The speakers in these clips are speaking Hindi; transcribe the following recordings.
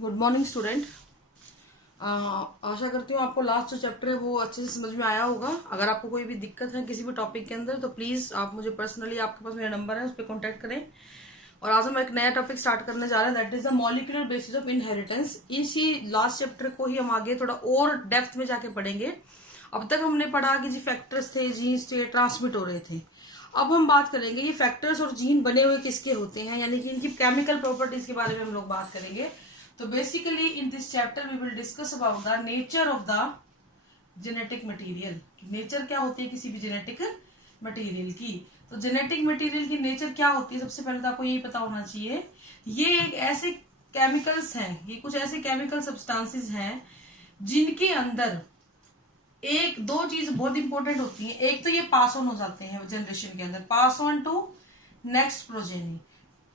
Good morning student. आशा करती हूँ आपको लास्ट जो चैप्टर है वो अच्छे से समझ में आया होगा। अगर आपको कोई भी दिक्कत है किसी भी टॉपिक के अंदर तो प्लीज आप मुझे पर्सनली, आपके पास मेरा नंबर है, उस पर कॉन्टेक्ट करें। और आज हम एक नया टॉपिक स्टार्ट करने जा रहे हैं, that is the molecular basis of inheritance. इसी लास्ट चैप्टर को ही हम आगे थोड़ा और डेप्थ में जाके पढ़ेंगे। अब तक हमने पढ़ा कि जी फैक्टर्स थे, जीन्स थे, ट्रांसमिट हो रहे थे। अब हम बात करेंगे ये फैक्टर्स और जीन बने हुए किसके होते हैं, यानी कि इनकी केमिकल प्रॉपर्टीज के बारे में हम लोग बात करेंगे। तो basically in this chapter we will discuss about the nature of the genetic material. Nature क्या होती है किसी भी जेनेटिक मटेरियल की। तो जेनेटिक मटेरियल की नेचर क्या होती है, सबसे पहले तो आपको यही पता होना चाहिए। ये एक ऐसे केमिकल्स हैं, ये कुछ ऐसे केमिकल सब्सटेंसेस हैं जिनके अंदर एक दो चीज बहुत इंपॉर्टेंट होती है। एक तो ये पास ऑन हो जाते हैं जनरेशन के अंदर, pass on to next progeny.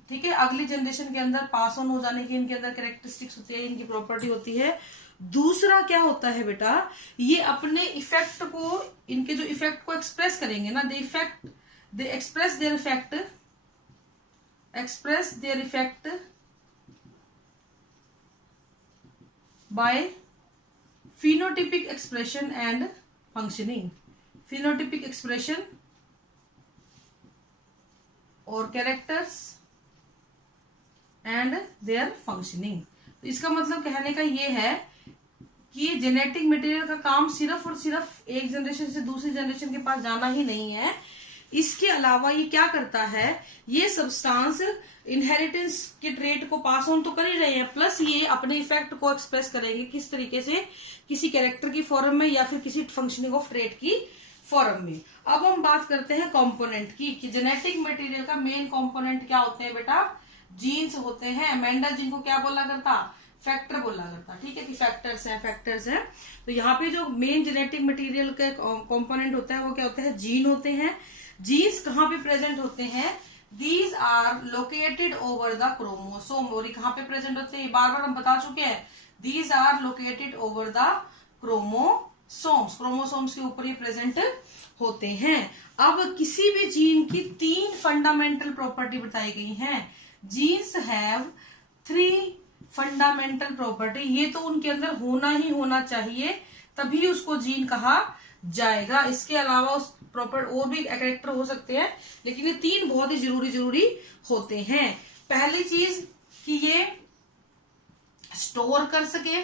ठीक है, अगली जनरेशन के अंदर पास ऑन हो जाने की इनके अंदर कैरेक्टरिस्टिक्स होती है, इनकी प्रॉपर्टी होती है। दूसरा क्या होता है बेटा, ये अपने इफेक्ट को, इनके जो इफेक्ट को एक्सप्रेस करेंगे ना, they express their effect by phenotypic expression and functioning। phenotypic expression और characters and their functioning। तो इसका मतलब कहने का ये है कि जेनेटिक मटेरियल का काम सिर्फ और सिर्फ एक जनरेशन से दूसरी जनरेशन के पास जाना ही नहीं है। इसके अलावा ये क्या करता है, ये सब्सटेंस इनहेरिटेंस के ट्रेट को पास ऑन तो कर ही रहे हैं, प्लस ये अपने इफेक्ट को एक्सप्रेस करेंगे किस तरीके से, किसी कैरेक्टर की फॉर्म में या फिर किसी फंक्शनिंग ऑफ ट्रेट की फॉर्म में। अब हम बात करते हैं कंपोनेंट की, कि जेनेटिक मटेरियल का मेन कंपोनेंट क्या होते हैं बेटा, जीन्स होते हैं। अमेंडा जिनको क्या बोला करता, फैक्टर बोला करता। ठीक है कि फैक्टर्स हैं। तो यहाँ पे जो मेन जेनेटिक मटेरियल का कंपोनेंट होता है वो क्या होता है, जीन होते हैं। जीन्स कहाँ पे प्रेजेंट होते हैं, these are located over the chromosome. और कहाँ पे प्रेजेंट होते हैं, बार बार हम बता चुके हैं, these are located over the chromosomes. Chromosomes के ऊपर ये प्रेजेंट होते हैं। अब किसी भी जीन की 3 फंडामेंटल प्रॉपर्टी बताई गई हैं। जीन्स हैव 3 फंडामेंटल प्रॉपर्टी, ये तो उनके अंदर होना ही होना चाहिए, तभी उसको जीन कहा जाएगा। इसके अलावा उस प्रॉपर और भी कैरेक्टर हो सकते हैं, लेकिन ये 3 बहुत ही जरूरी होते हैं। पहली चीज कि ये स्टोर कर सके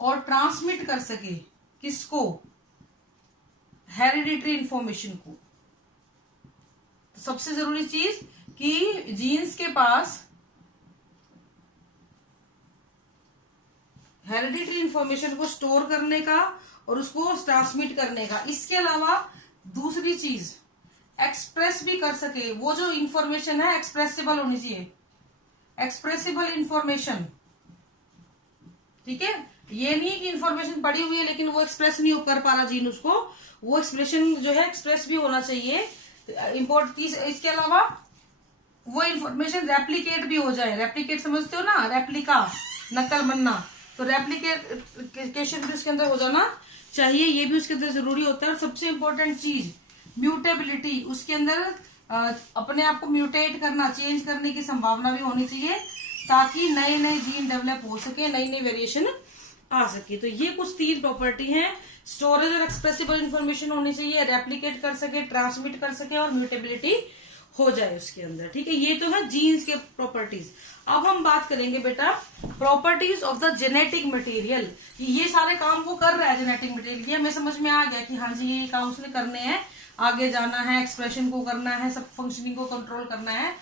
और ट्रांसमिट कर सके, किसको, हेरिडिटरी इंफॉर्मेशन को। सबसे जरूरी चीज कि जीन्स के पास हेरिडिटरी इंफॉर्मेशन को स्टोर करने का और उसको ट्रांसमिट करने का। इसके अलावा दूसरी चीज एक्सप्रेस भी कर सके, वो जो इंफॉर्मेशन है एक्सप्रेसिबल होनी चाहिए, एक्सप्रेसिबल इंफॉर्मेशन। ठीक है, ये नहीं कि इंफॉर्मेशन पड़ी हुई है लेकिन वो एक्सप्रेस नहीं कर पा रहा जीन, उसको वो एक्सप्रेशन जो है एक्सप्रेस भी होना चाहिए। इसके अलावा वो इंफॉर्मेशन रेप्लीकेट भी हो जाए। रेप्लीकेट समझते हो ना, रेप्लिका, नकल बनना, तो रेप्लीकेशन भी उसके अंदर हो जाना चाहिए, ये भी उसके अंदर जरूरी होता है। और सबसे इंपॉर्टेंट चीज म्यूटेबिलिटी, उसके अंदर अपने आप को म्यूटेट करना, चेंज करने की संभावना भी होनी चाहिए, ताकि नए नए जीन डेवलप हो सके, नई नई वेरिएशन आ सके। तो ये कुछ 3 प्रॉपर्टी हैं। स्टोरेज और एक्सप्रेसिबल इंफॉर्मेशन होनी चाहिए, रेप्लीकेट कर सके, ट्रांसमिट कर सके और म्यूटेबिलिटी हो जाए उसके अंदर। ठीक है, ये तो है जीन्स के प्रॉपर्टीज। अब हम बात करेंगे बेटा properties of the genetic material. ये सारे काम वो कर रहा है जेनेटिक मटेरियल, ये हमें समझ में आ गया कि हाँ जी ये काम उसने करने हैं, आगे जाना है, एक्सप्रेशन को करना है, सब फंक्शनिंग को कंट्रोल करना है।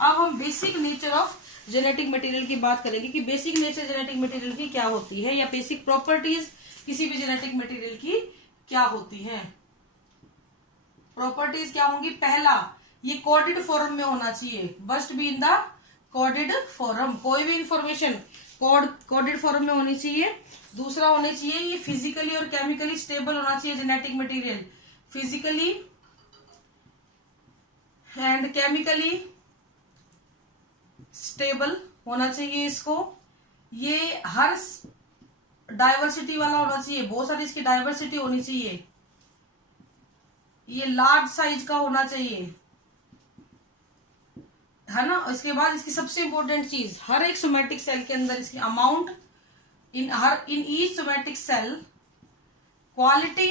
अब हम basic nature of genetic material की बात करेंगे कि बेसिक नेचर जेनेटिक मटेरियल की क्या होती है, या बेसिक प्रॉपर्टीज किसी भी जेनेटिक मटेरियल की क्या होती है। प्रॉपर्टीज क्या होंगी, पहला ये कोडेड फॉर्म में होना चाहिए, must be in the coded form. कोई भी इंफॉर्मेशन कोडेड फॉर्म में होनी चाहिए। दूसरा होने चाहिए ये फिजिकली और केमिकली स्टेबल होना चाहिए genetic material, physically and chemically stable होना चाहिए इसको। ये हर डाइवर्सिटी वाला होना चाहिए, बहुत सारी इसकी डाइवर्सिटी होनी चाहिए। ये लार्ज साइज का होना चाहिए, है ना। इसके बाद इसकी सबसे इंपॉर्टेंट चीज, हर एक सोमैटिक सेल के अंदर इसकी amount in each somatic cell quality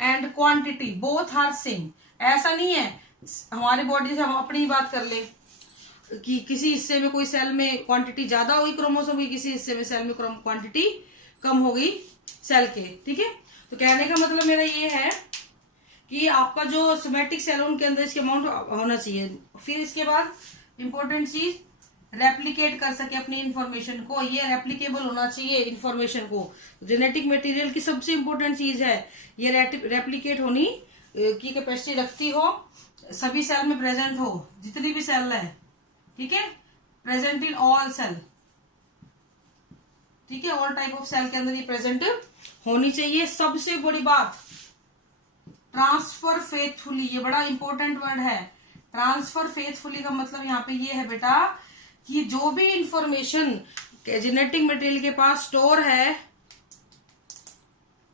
and quantity both are same. ऐसा नहीं है हमारे बॉडी से, हम अपनी ही बात कर ले कि किसी हिस्से में कोई सेल में क्वांटिटी ज्यादा होगी क्रोमोसोम की, किसी हिस्से में सेल में क्वांटिटी कम होगी सेल के, ठीक है। तो कहने का मतलब मेरा ये है कि आपका जो सोमैटिक सेल उनके अंदर इसके अमाउंट होना चाहिए। फिर इसके बाद इंपॉर्टेंट चीज, रेप्लिकेट कर सके अपनी इंफॉर्मेशन को, ये रेप्लिकेबल होना चाहिए इंफॉर्मेशन को। जेनेटिक मटेरियल की सबसे इंपॉर्टेंट चीज है ये रेप्लिकेट होनी की कैपेसिटी रखती हो, सभी सेल में प्रेजेंट हो, जितनी भी सेल है, ठीक है, प्रेजेंट इन ऑल सेल, ठीक है, ऑल टाइप ऑफ सेल के अंदर ये प्रेजेंट होनी चाहिए। सबसे बड़ी बात, ट्रांसफर फेथफुली, ये बड़ा इंपॉर्टेंट वर्ड है। ट्रांसफर फेथफुली का मतलब यहाँ पे ये है बेटा कि जो भी इंफॉर्मेशन जेनेटिक मटेरियल के पास स्टोर है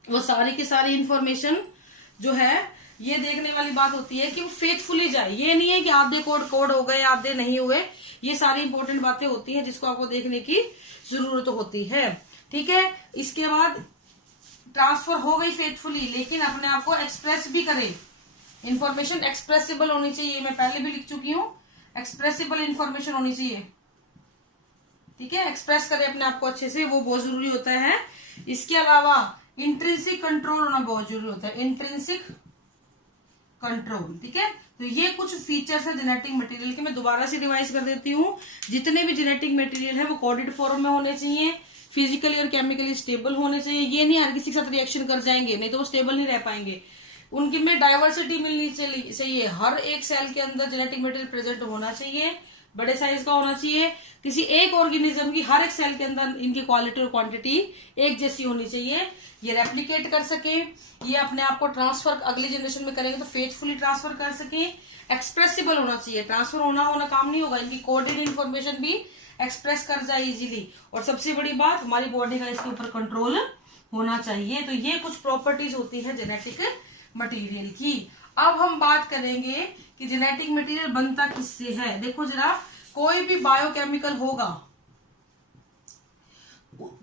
वो सारी की सारी इंफॉर्मेशन जो है, ये देखने वाली बात होती है कि वो फेथफुली जाए। ये नहीं है कि आधे कोड हो गए आधे नहीं हुए, ये सारी इंपॉर्टेंट बातें होती हैं जिसको आपको देखने की जरूरत होती है, ठीक है। इसके बाद ट्रांसफर हो गई फेथफुली, लेकिन अपने आप को एक्सप्रेस भी करे। इंफॉर्मेशन एक्सप्रेसिबल होनी चाहिए, मैं पहले भी लिख चुकी हूँ, एक्सप्रेसिबल इंफॉर्मेशन होनी चाहिए, ठीक है। एक्सप्रेस करे अपने आप को अच्छे से, वो बहुत जरूरी होता है। इसके अलावा इंट्रिंसिक कंट्रोल होना बहुत जरूरी होता है, इंट्रिंसिक कंट्रोल, ठीक है। तो ये कुछ फीचर्स है जेनेटिक मटेरियल के। मैं दोबारा से रिवाइज कर देती हूँ। जितने भी जेनेटिक मटेरियल है वो कोडेड फॉर्म में होने चाहिए, फिजिकली और केमिकली स्टेबल होने चाहिए। ये नहीं हर किसी के साथ रिएक्शन कर जाएंगे, नहीं तो वो स्टेबल नहीं रह पाएंगे। उनकी में डाइवर्सिटी मिलनी चाहिए, हर एक सेल के अंदर जेनेटिक मटेरियल प्रेजेंट होना चाहिए, बड़े साइज का होना चाहिए। किसी एक ऑर्गेनिज्म की हर एक सेल के अंदर इनकी क्वालिटी और क्वांटिटी एक जैसी होनी चाहिए। ये रेप्लिकेट कर सके, ये अपने आप को ट्रांसफर अगली जनरेशन में करेंगे तो फेथफुली ट्रांसफर कर सके। एक्सप्रेसिबल होना चाहिए, ट्रांसफर होना काम नहीं होगा, इनकी कोडेड इन्फॉर्मेशन भी एक्सप्रेस कर जाए इजीली। और सबसे बड़ी बात, हमारी बॉडी का इसके ऊपर कंट्रोल होना चाहिए। तो ये कुछ प्रॉपर्टीज होती है जेनेटिक मटेरियल की। अब हम बात करेंगे कि जेनेटिक मटेरियल बनता किससे है। देखो जरा, कोई भी बायोकेमिकल होगा,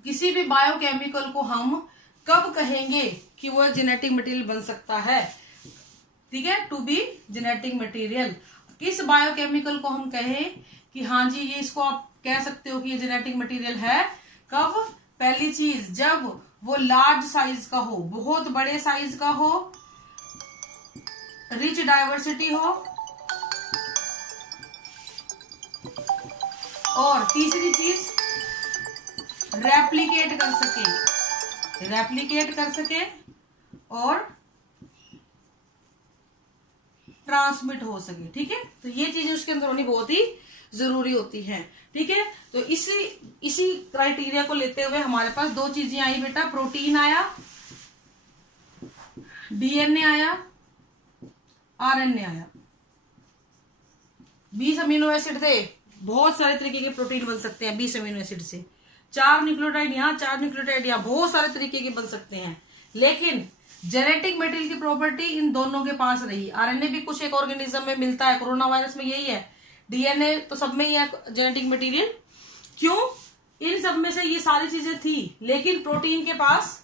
किसी भी बायोकेमिकल को हम कब कहेंगे कि वो जेनेटिक मटेरियल बन सकता है, ठीक है, टू बी जेनेटिक मटेरियल। किस बायोकेमिकल को हम कहें कि हाँ जी ये इसको आप कह सकते हो कि ये जेनेटिक मटेरियल है, कब? पहली चीज, जब वो लार्ज साइज का हो, बहुत बड़े साइज का हो, रिच डाइवर्सिटी हो, और तीसरी चीज रेप्लिकेट कर सके और ट्रांसमिट हो सके, ठीक है। तो ये चीजें उसके अंदर होनी बहुत ही जरूरी होती है, ठीक है। तो इसी क्राइटेरिया को लेते हुए हमारे पास दो चीजें आई बेटा, प्रोटीन आया, डीएनए आया, आरएनए आया। 20 अमीनो एसिड थे, बहुत सारे तरीके के प्रोटीन बन सकते हैं 20 अमीनो एसिड से। 4 न्यूक्लियोटाइड यहाँ, 4 न्यूक्लियोटाइड यहाँ, बहुत सारे तरीके के बन सकते हैं। लेकिन जेनेटिक मटेरियल की प्रॉपर्टी इन दोनों के पास रही। आरएनए भी कुछ एक ऑर्गेनिज्म में मिलता है, कोरोना वायरस में यही है, डीएनए तो सब में ही है जेनेटिक मटेरियल। क्यों? इन सब में से ये सारी चीजें थी, लेकिन प्रोटीन के पास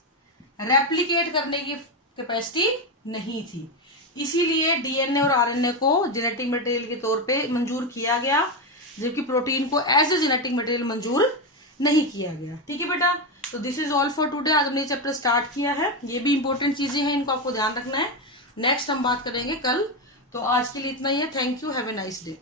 रेप्लिकेट करने की कैपेसिटी नहीं थी। इसीलिए डीएनए और आरएनए को जेनेटिक मटेरियल के तौर पे मंजूर किया गया, जबकि प्रोटीन को एज ए जेनेटिक मटेरियल मंजूर नहीं किया गया, ठीक है बेटा। तो this is all for today. आज हमने चैप्टर स्टार्ट किया है, ये भी इंपॉर्टेंट चीजें हैं, इनको आपको ध्यान रखना है। नेक्स्ट हम बात करेंगे कल। तो आज के लिए इतना ही है। Thank you, have a nice day.